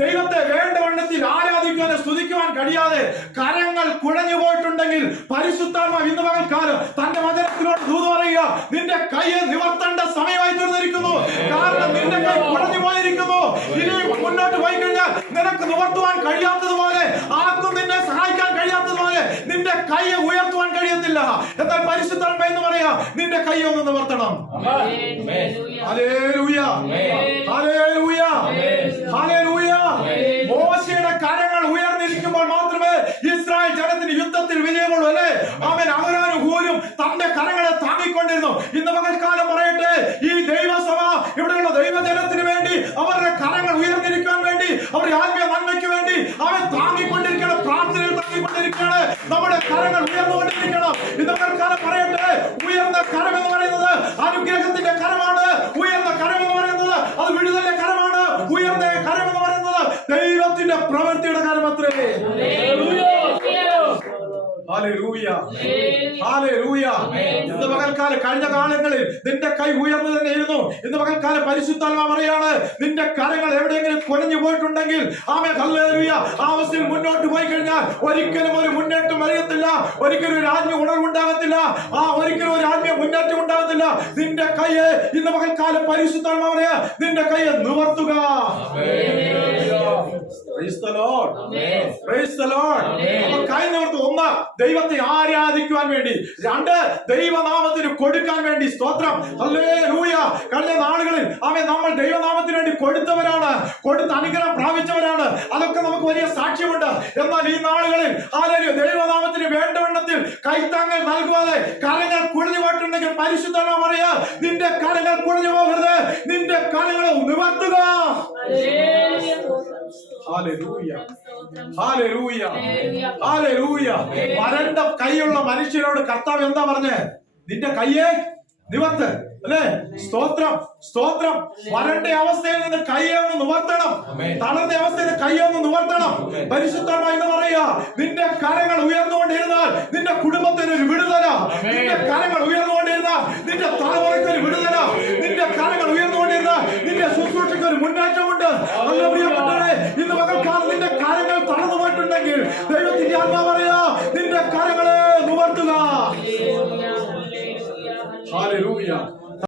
ദൈവത്തെ വേണ്ടവണ്ണത്തിൽ ആരാധിക്കുവാനും സ്തുതിക്കുവാൻ കഴിയാതെ കരങ്ങൾ കുഴഞ്ഞു പോയിട്ടുണ്ടെങ്കിൽ പരിശുദ്ധാത്മാവ് ഇന്ന് പകൽക്കാലം തന്റെ വചനത്തിലോട് ദൂത് പറയുക, നിന്റെ കൈയെ നിവർത്തേണ്ട സമയമായി തീർന്നിരിക്കുന്നു. കാരണം നിന്റെ കൈ കുഴഞ്ഞു പോയിരിക്കുന്നു. ഇനി മുന്നോട്ട് പോയി കഴിഞ്ഞാൽ നിനക്ക് നിവർത്തുവാൻ കഴിയാത്തതുപോലെ, ആർക്കും നിന്നെ സഹായിക്കാൻ കഴിയാത്തതുപോലെ നിന്റെ കൈയെ ഉയർത്തുവാൻ കഴിയത്തില്ല. എന്നാൽ പരിശുദ്ധാത്മാവ് എന്ന് പറയാ, നിന്റെ കൈ ഒന്ന് നിവർത്തണം. Hallelujah, hallelujah, hallelujah. മോശയുടെ കരങ്ങൾ ഉയർന്നിരിക്കുമ്പോൾ മാത്രമേ ഇസ്രായേൽ ജനത്തിന് യുദ്ധത്തിൽ വിജയമുള്ളൂ, അല്ലേ? അവൻ അഹരോനും ഹൂരും തന്റെ കരങ്ങളെ താങ്ങിക്കൊണ്ടിരുന്നു. ഇന്ന് പകൽക്കാലം പറയട്ടെ, ഈ ദൈവസഭ ഇവിടെയുള്ള ദൈവജനത്തിന് വേണ്ടി അവരുടെ കരങ്ങൾ ഉയർന്നിരിക്കാൻ വേണ്ടി, അവരുടെ ആത്മീയ നന്മയ്ക്ക് വേണ്ടി അവൻ താങ്ങിക്കൊണ്ടിരിക്കണം, പ്രാർത്ഥനയിൽ താങ്ങിക്കൊണ്ടിരിക്കുകയാണ്. നമ്മുടെ കരങ്ങൾ ഉയർന്നുകൊണ്ടിരിക്കണം. ഇന്ന് പകൽക്കാലം പറയട്ടെ, ഉയർന്ന കരം എന്ന് പറയുന്നത് അനുഗ്രഹത്തിന്റെ കരമാണ്. ഉയർന്ന കരം എന്ന് പറയുന്നത് അത് വിടുതലിന്റെ കരമാണ്. ഉയർന്ന കരം എന്ന് പറയുന്നത് ദൈവത്തിന്റെ പ്രവൃത്തിയുടെ കരമത്രേ. Hallelujah, hallelujah. ഇന്ന് പകൽക്കാലം കഴിഞ്ഞ കാലങ്ങളിൽ നിന്റെ കൈ ഉയർന്നു തന്നെ ഇരുന്നു. ഇന്ന് പകൽക്കാലം പരിശുദ്ധാത്മാവ് പറയാണ്, നിന്റെ കരങ്ങൾ എവിടെയെങ്കിലും കുഴഞ്ഞു പോയിട്ടുണ്ടെങ്കിൽ ആമേൻ ഹല്ലേലൂയ, ആ അവസ്ഥയിൽ മുന്നോട്ട് പോയി കഴിഞ്ഞാൽ ഒരിക്കലും ഒരു മുന്നേറ്റം വരത്തില്ല, ഒരിക്കലും ഒരു ആത്മീയ ഉണർവുണ്ടാകത്തില്ല, ഒരിക്കലും ഒരു ആത്മീയ മുന്നേറ്റം ഉണ്ടാകത്തില്ല. നിന്റെ കൈയെ ഇന്ന് പകൽക്കാലം പരിശുദ്ധാത്മാവ് പറയാ, നിന്റെ കൈയെ നിവർത്തുക. Praise the Lord. Praise the Lord. കൈ നിവർത്തുക. ഒന്ന്, ദൈവത്തെ ആരാധിക്കുവാൻ വേണ്ടി. രണ്ട്, ദൈവനാമത്തിന് കൊടുക്കാൻ വേണ്ടി. സ്തോത്രം, ഹല്ലേലൂയ. കഴിഞ്ഞ നാളുകളിൽ നമ്മൾ ദൈവനാമത്തിന് വേണ്ടി കൊടുത്തവരാണ്, കൊടുത്ത് അനുഗ്രഹം പ്രാപിച്ചവരാണ്. അതൊക്കെ നമുക്ക് വലിയ സാക്ഷ്യമുണ്ട്. എന്നാൽ ഈ നാളുകളിൽ ഹല്ലേലൂയ, ദൈവനാമത്തിന് വേണ്ടവണ്ണത്തിൽ കൈത്താങ്ങൾ നൽകുവാതെ കരങ്ങൾ കുഴഞ്ഞു പോയിട്ടുണ്ടെങ്കിൽ പരിശുദ്ധാത്മാവ് പറയാ, നിന്റെ കരങ്ങൾ കുഴഞ്ഞു പോകരുത്, നിന്റെ കരങ്ങളെ നിവർത്തുക. Hallelujah, hallelujah, hallelujah. വരണ്ട കൈയുള്ള മനുഷ്യരോട് കർത്താവ് എന്താ പറഞ്ഞേ? നിന്റെ കയ്യെ നിവർത്ത്, അല്ലേ? സ്തോത്രം, സ്തോത്രം. വരണ്ട അവസ്ഥയിൽ നിന്ന് കയ്യെ ഒന്ന് നിവർത്തണം. തളർന്ന അവസ്ഥയിൽ നിന്ന് കയ്യെ ഒന്ന് നിവർത്തണം. പരിശുദ്ധമായി എന്ന് പറയാ, നിന്റെ കരങ്ങൾ ഉയർന്നുകൊണ്ടിരുന്നാൽ നിന്റെ കുടുംബത്തിന് ഒരു വിടുതല. നിന്റെ കരങ്ങൾ ഉയർന്നുകൊണ്ടിരുന്നാൽ നിന്റെ തലമുറയ്ക്ക് ഒരു വിടുതല. നിന്റെ കരങ്ങൾ ഉയർന്നുകൊണ്ടിരുന്നാൽ നിന്റെ ശുശ്രൂഷയ്ക്ക് ഒരു മുന്നേറ്റമുണ്ട്. നല്ല പ്രിയപ്പെട്ടവരെ, ഇന്ന് പകൽക്കാലം നിന്റെ കരങ്ങൾ തളർന്നു പോയിട്ടുണ്ടെങ്കിൽ ദൈവത്തിന്റെ ആത്മാവ് പറയാ, നിന്റെ കരങ്ങളെ നിവർത്തുക. ഹല്ലേലൂയ.